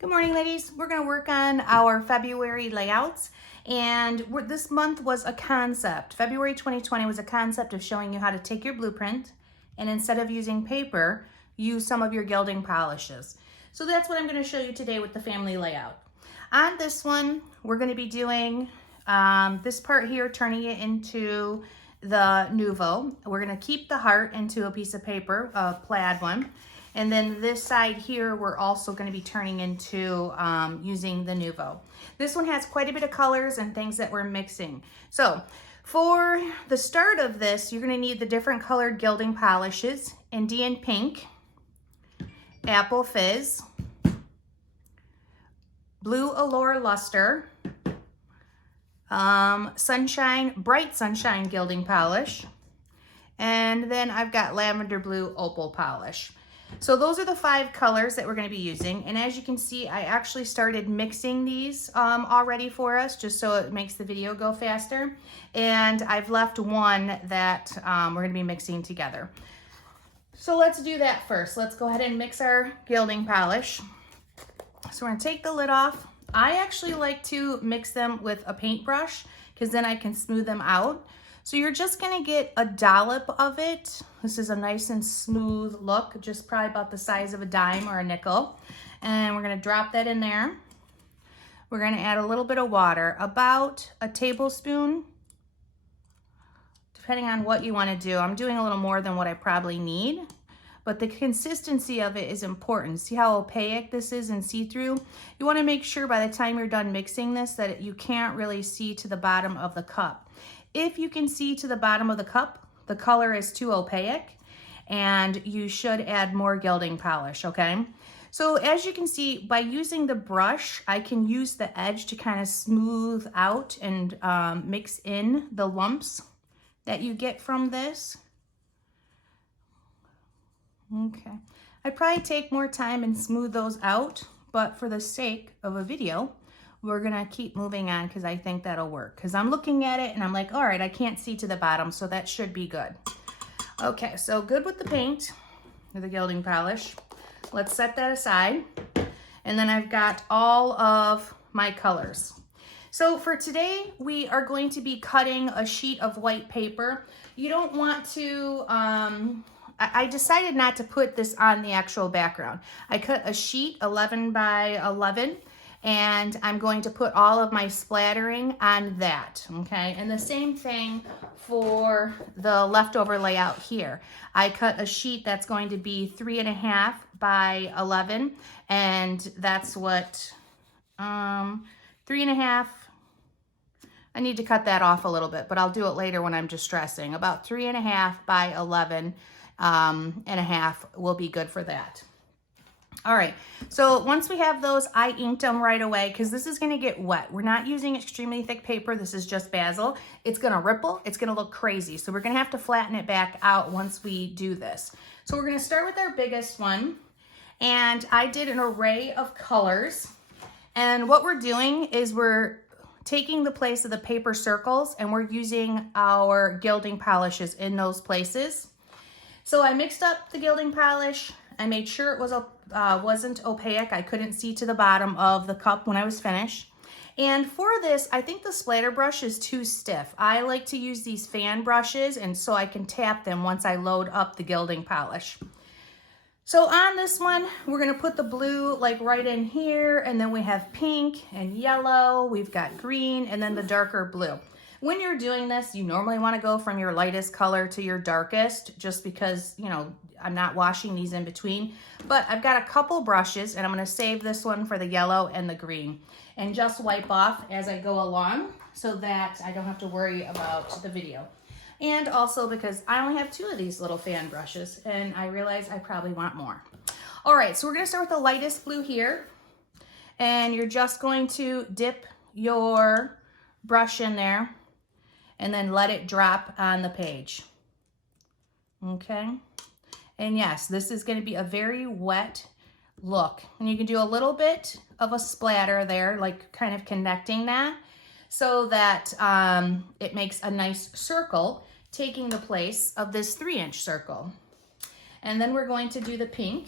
Good morning, ladies. We're going to work on our February layouts, and this month was a concept. February 2020 was a concept of showing you how to take your blueprint and instead of using paper, use some of your gilding polishes. So that's what I'm going to show you today with the family layout. On this one, we're going to be doing this part here, turning it into the nouveau. We're going to keep the heart into a piece of paper, a plaid one. And then this side here, we're also going to be turning into using the nouveau. This one has quite a bit of colors and things that we're mixing. So for the start of this, you're going to need the different colored gilding polishes: Indian Pink, Apple Fizz, Blue Allure Luster, Sunshine, Bright Sunshine Gilding Polish, and then I've got Lavender Blue Opal Polish. So those are the 5 colors that we're going to be using. And as you can see, I actually started mixing these already for us, just so it makes the video go faster. And I've left one that we're going to be mixing together. So let's do that first. Let's go ahead and mix our gilding polish. So we're going to take the lid off. I actually like to mix them with a paintbrush because then I can smooth them out. So you're just gonna get a dollop of it. This is a nice and smooth look, just probably about the size of a dime or a nickel. And we're gonna drop that in there. We're gonna add a little bit of water, about a tablespoon, depending on what you wanna do. I'm doing a little more than what I probably need, but the consistency of it is important. See how opaque this is and see-through? You wanna make sure by the time you're done mixing this that you can't really see to the bottom of the cup. If you can see to the bottom of the cup, the color is too opaque and you should add more gilding polish, okay? So as you can see, by using the brush, I can use the edge to kind of smooth out and mix in the lumps that you get from this. Okay, I'd probably take more time and smooth those out, but for the sake of a video, we're gonna keep moving on because I think that'll work. Because I'm looking at it and I'm like, all right, I can't see to the bottom, so that should be good. Okay, so good with the paint, with the gilding polish. Let's set that aside. And then I've got all of my colors. So for today, we are going to be cutting a sheet of white paper. You don't want to, I decided not to put this on the actual background. I cut a sheet 11 by 11. And I'm going to put all of my splattering on that, okay? And the same thing for the leftover layout here. I cut a sheet that's going to be 3.5 by 11, and that's what, 3.5, I need to cut that off a little bit, but I'll do it later when I'm distressing. About 3.5 by 11 and a half will be good for that. All right, so once we have those, I inked them right away because this is gonna get wet. We're not using extremely thick paper. This is just basil. It's gonna ripple, it's gonna look crazy. So we're gonna have to flatten it back out once we do this. So we're gonna start with our biggest one. And I did an array of colors. And what we're doing is we're taking the place of the paper circles and we're using our gilding polishes in those places. So I mixed up the gilding polish. I made sure it was wasn't opaque. I couldn't see to the bottom of the cup when I was finished. And for this, I think the splatter brush is too stiff. I like to use these fan brushes, and so I can tap them once I load up the gilding polish. So on this one, we're gonna put the blue like right in here, and then we have pink and yellow, we've got green, and then the darker blue. When you're doing this, you normally want to go from your lightest color to your darkest, just because, you know, I'm not washing these in between. But I've got a couple brushes, and I'm going to save this one for the yellow and the green, and just wipe off as I go along so that I don't have to worry about the video. And also because I only have 2 of these little fan brushes, and I realize I probably want more. All right, so we're going to start with the lightest blue here, and you're just going to dip your brush in there and then let it drop on the page. Okay? And yes, this is gonna be a very wet look. And you can do a little bit of a splatter there, like kind of connecting that so that it makes a nice circle, taking the place of this 3-inch circle. And then we're going to do the pink.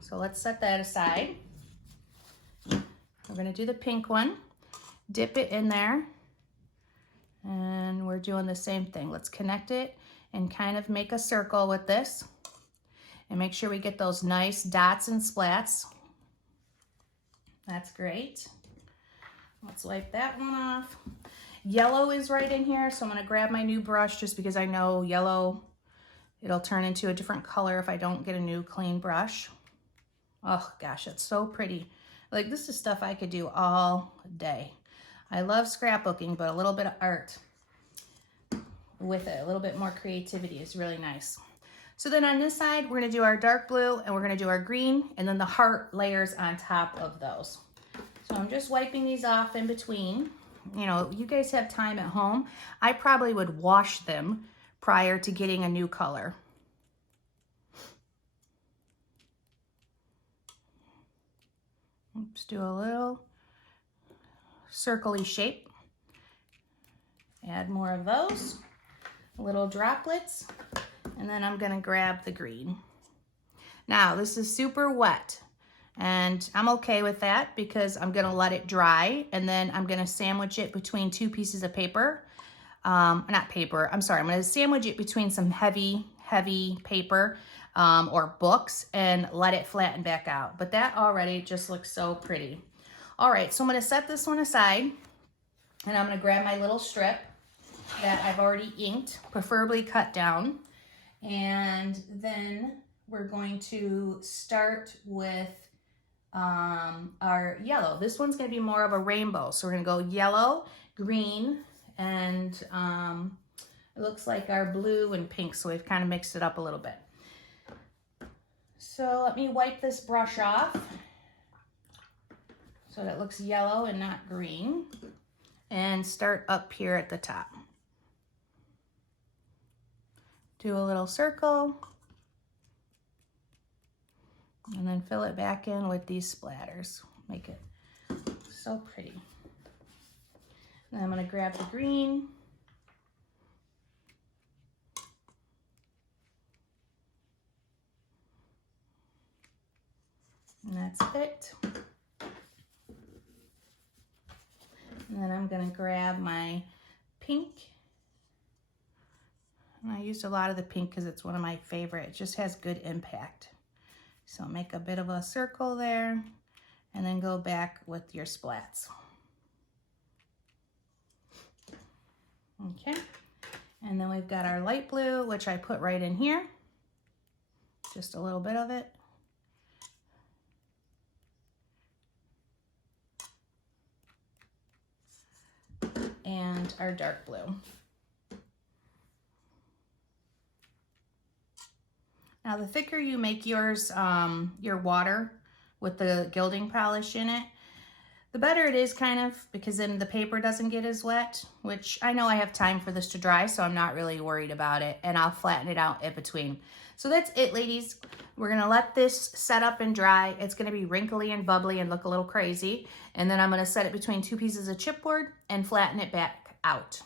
So let's set that aside. We're gonna do the pink one, dip it in there, and we're doing the same thing. Let's connect it and kind of make a circle with this and make sure we get those nice dots and splats. That's great. Let's wipe that one off. Yellow is right in here, so I'm gonna grab my new brush just because I know yellow, it'll turn into a different color if I don't get a new clean brush. Oh gosh, it's so pretty. Like, this is stuff I could do all day. I love scrapbooking, but a little bit of art with it, a little bit more creativity is really nice. So then on this side, we're gonna do our dark blue and we're gonna do our green, and then the heart layers on top of those. So I'm just wiping these off in between. You know, you guys have time at home. I probably would wash them prior to getting a new color. Oops, do a little circle-y shape. Add more of those, little droplets, and then I'm gonna grab the green. Now, this is super wet, and I'm okay with that because I'm gonna let it dry, and then I'm gonna sandwich it between two pieces of paper. Not paper, I'm sorry, I'm gonna sandwich it between some heavy paper or books and let it flatten back out. But that already just looks so pretty. All right, so I'm gonna set this one aside, and I'm gonna grab my little strip that I've already inked, preferably cut down. And then we're going to start with our yellow. This one's gonna be more of a rainbow. So we're gonna go yellow, green, and it looks like our blue and pink, so we've kind of mixed it up a little bit. So let me wipe this brush off so that it looks yellow and not green, and start up here at the top. Do a little circle, and then fill it back in with these splatters. Make it so pretty. And I'm gonna grab the green. And that's it. And then I'm gonna grab my pink. And I used a lot of the pink because it's one of my favorite. It just has good impact. So make a bit of a circle there, and then go back with your splats. Okay, and then we've got our light blue, which I put right in here. Just a little bit of it. And our dark blue. Now, the thicker you make yours, your water with the gilding polish in it, the better it is, kind of, because then the paper doesn't get as wet, which I know I have time for this to dry, so I'm not really worried about it, and I'll flatten it out in between. So that's it, ladies. We're gonna let this set up and dry. It's gonna be wrinkly and bubbly and look a little crazy, and then I'm gonna set it between two pieces of chipboard and flatten it back out.